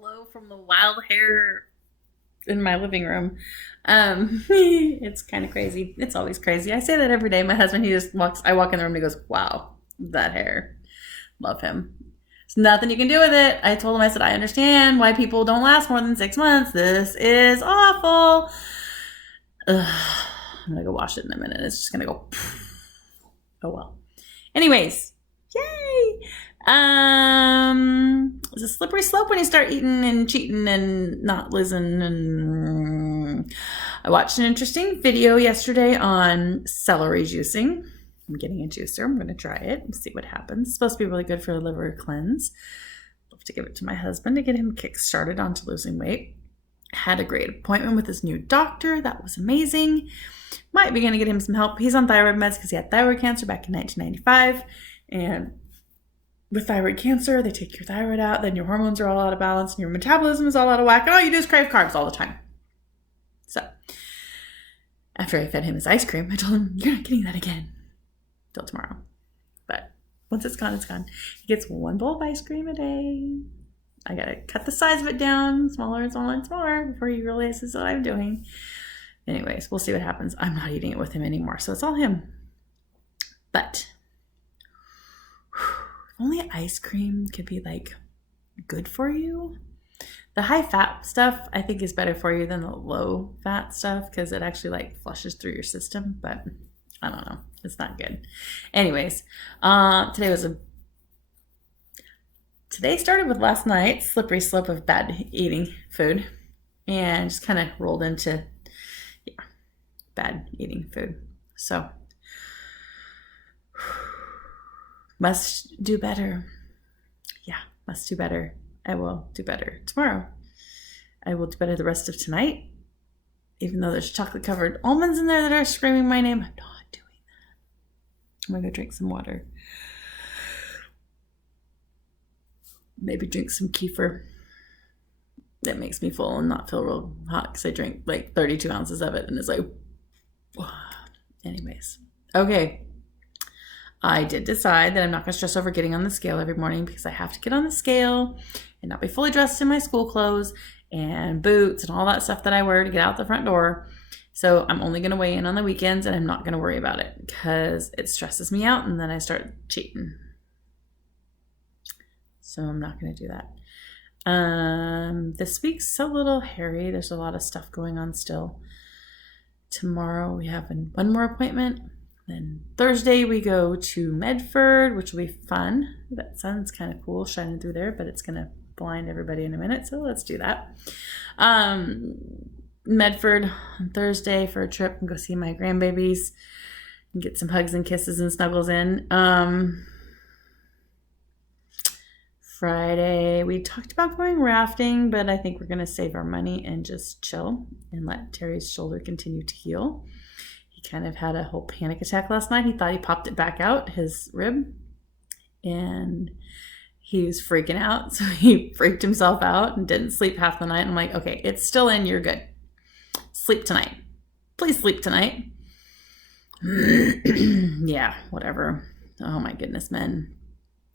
Hello from the wild hair in my living room. It's kind of crazy. It's always crazy. I say that every day. My husband, he just walks, I walk in the room and he goes, wow, that hair. Love him. There's nothing you can do with it. I told him, I said, I understand why people don't last more than 6 months. This is awful. Ugh, I'm going to go wash it in a minute. It's just going to go, oh well. Anyways, yay. It's a slippery slope when you start eating and cheating and not listening. And I watched an interesting video yesterday on celery juicing. I'm getting a juicer. I'm going to try it and see what happens. It's supposed to be really good for a liver cleanse. I'd love to give it to my husband to get him kick-started onto losing weight. Had a great appointment with his new doctor. That was amazing. Might be going to get him some help. He's on thyroid meds because he had thyroid cancer back in 1995. And with thyroid cancer, they take your thyroid out, then your hormones are all out of balance and your metabolism is all out of whack, and all you do is crave carbs all the time. So, after I fed him his ice cream, I told him, you're not getting that again till tomorrow. But once it's gone, it's gone. He gets one bowl of ice cream a day. I gotta cut the size of it down, smaller and smaller and smaller, before he realizes what I'm doing. Anyways, we'll see what happens. I'm not eating it with him anymore, so it's all him. But only ice cream could be like good for you. The high fat stuff I think is better for you than the low fat stuff because it actually like flushes through your system, but I don't know. It's not good. Anyways, today started with last night's slippery slope of bad eating food and just kind of rolled into bad eating food. So must do better. Yeah, must do better. I will do better tomorrow. I will do better the rest of tonight. Even though there's chocolate covered almonds in there that are screaming my name, I'm not doing that. I'm going to go drink some water. Maybe drink some kefir. That makes me full and not feel real hot because I drink like 32 ounces of it and it's like, anyways. Okay. I did decide that I'm not going to stress over getting on the scale every morning because I have to get on the scale and not be fully dressed in my school clothes and boots and all that stuff that I wear to get out the front door. So I'm only going to weigh in on the weekends and I'm not going to worry about it because it stresses me out and then I start cheating. So I'm not going to do that. This week's a little hairy. There's a lot of stuff going on still. Tomorrow we have one more appointment. Then Thursday we go to Medford, which will be fun. That sun's kind of cool shining through there, but it's going to blind everybody in a minute, so let's do that. Medford on Thursday for a trip and go see my grandbabies and get some hugs and kisses and snuggles in. Friday we talked about going rafting, but I think we're going to save our money and just chill and let Terry's shoulder continue to heal. He kind of had a whole panic attack last night. He thought he popped it back out, his rib, and he was freaking out. So he freaked himself out and didn't sleep half the night. I'm like, okay, it's still in. You're good. Sleep tonight. Please sleep tonight. Yeah, whatever. Oh my goodness, man.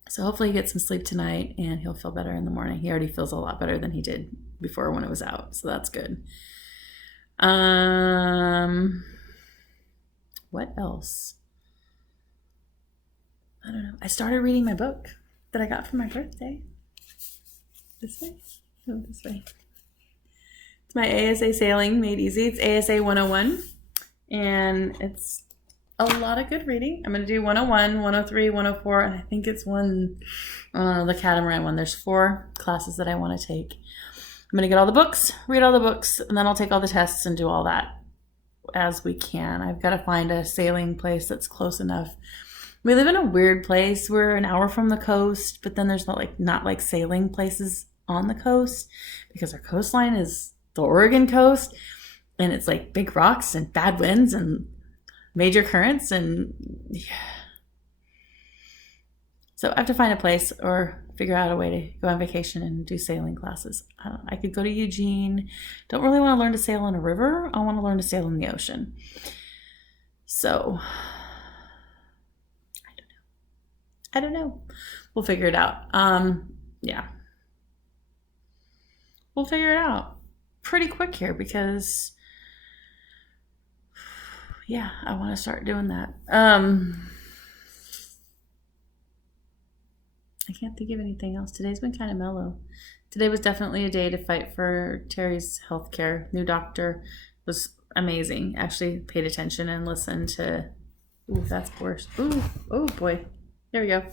So hopefully he gets some sleep tonight and he'll feel better in the morning. He already feels a lot better than he did before when it was out. So that's good. What else? I don't know. I started reading my book that I got for my birthday. This way? No, this way. It's my ASA Sailing Made Easy. It's ASA 101. And it's a lot of good reading. I'm going to do 101, 103, 104, and I think it's the catamaran one. There's 4 classes that I want to take. I'm going to get all the books, read all the books, and then I'll take all the tests and do all that as we can. I've got to find a sailing place that's close enough. We live in a weird place. We're an hour from the coast, but then there's not like sailing places on the coast because our coastline is the Oregon coast and it's like big rocks and bad winds and major currents and yeah. So I have to find a place or figure out a way to go on vacation and do sailing classes. I could go to Eugene. Don't really want to learn to sail in a river. I want to learn to sail in the ocean. So I don't know. We'll figure it out. Yeah. we'll figure it out pretty quick here because, yeah, I want to start doing that. I can't think of anything else. Today's been kind of mellow. Today was definitely a day to fight for Terry's health care. New doctor was amazing. Actually paid attention and listened to... Ooh, that's worse. Ooh, oh boy. There we go.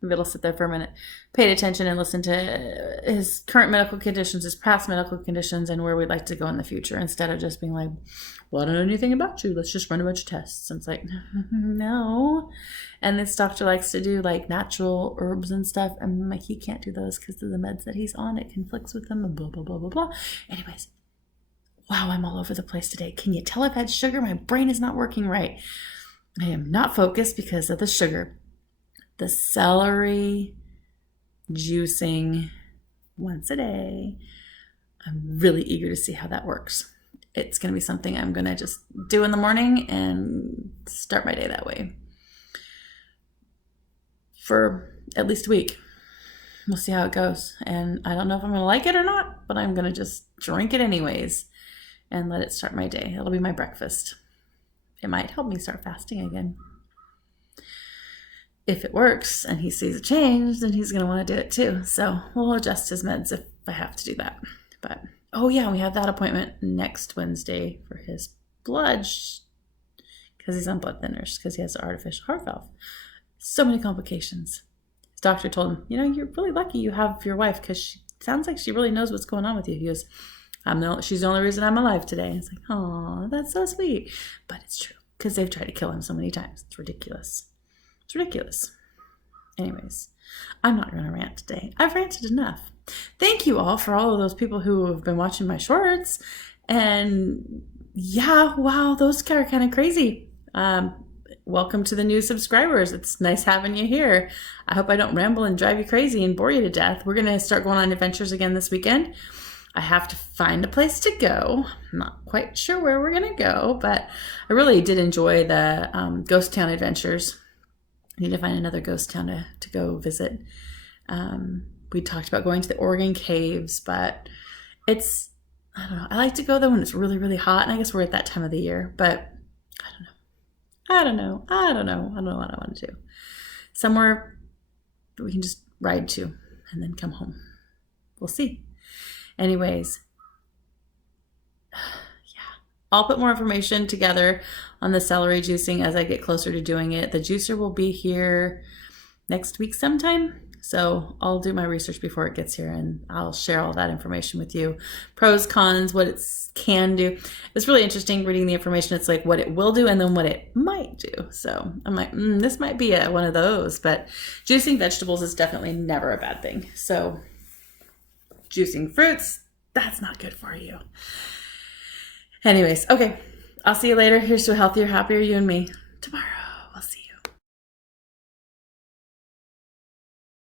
Maybe it'll sit there for a minute. Paid attention and listened to his current medical conditions, his past medical conditions, and where we'd like to go in the future, instead of just being like, well, I don't know anything about you. Let's just run a bunch of tests. And it's like, no. And this doctor likes to do like natural herbs and stuff. And I'm like, he can't do those because of the meds that he's on. It conflicts with them and blah, blah, blah, blah, blah. Anyways, wow, I'm all over the place today. Can you tell I've had sugar? My brain is not working right. I am not focused because of the sugar. The celery juicing once a day. I'm really eager to see how that works. It's going to be something I'm going to just do in the morning and start my day that way for at least a week. We'll see how it goes. And I don't know if I'm going to like it or not, but I'm going to just drink it anyways and let it start my day. It'll be my breakfast. It might help me start fasting again. If it works and he sees a change, then he's going to want to do it too. So we'll adjust his meds if I have to do that. But, oh yeah, we have that appointment next Wednesday for his blood because he's on blood thinners because he has an artificial heart valve. So many complications. His doctor told him, you know, you're really lucky you have your wife because she sounds like she really knows what's going on with you. He goes, she's the only reason I'm alive today. It's like, oh, that's so sweet. But it's true because they've tried to kill him so many times. It's ridiculous. It's ridiculous. Anyways, I'm not going to rant today. I've ranted enough. Thank you all for all of those people who have been watching my shorts. And yeah, wow, those are kind of crazy. Welcome to the new subscribers. It's nice having you here. I hope I don't ramble and drive you crazy and bore you to death. We're going to start going on adventures again this weekend. I have to find a place to go. I'm not quite sure where we're going to go, but I really did enjoy the Ghost Town adventures. I need to find another ghost town to go visit. We talked about going to the Oregon caves, but I don't know. I like to go there when it's really, really hot, and I guess we're at that time of the year, but I don't know what I want to do. Somewhere that we can just ride to and then come home. We'll see. Anyways, I'll put more information together on the celery juicing as I get closer to doing it. The juicer will be here next week sometime. So I'll do my research before it gets here and I'll share all that information with you. Pros, cons, what it can do. It's really interesting reading the information. It's like what it will do and then what it might do. So I'm like, this might be one of those. But juicing vegetables is definitely never a bad thing. So juicing fruits, that's not good for you. Anyways, okay. I'll see you later. Here's to a healthier, happier you and me.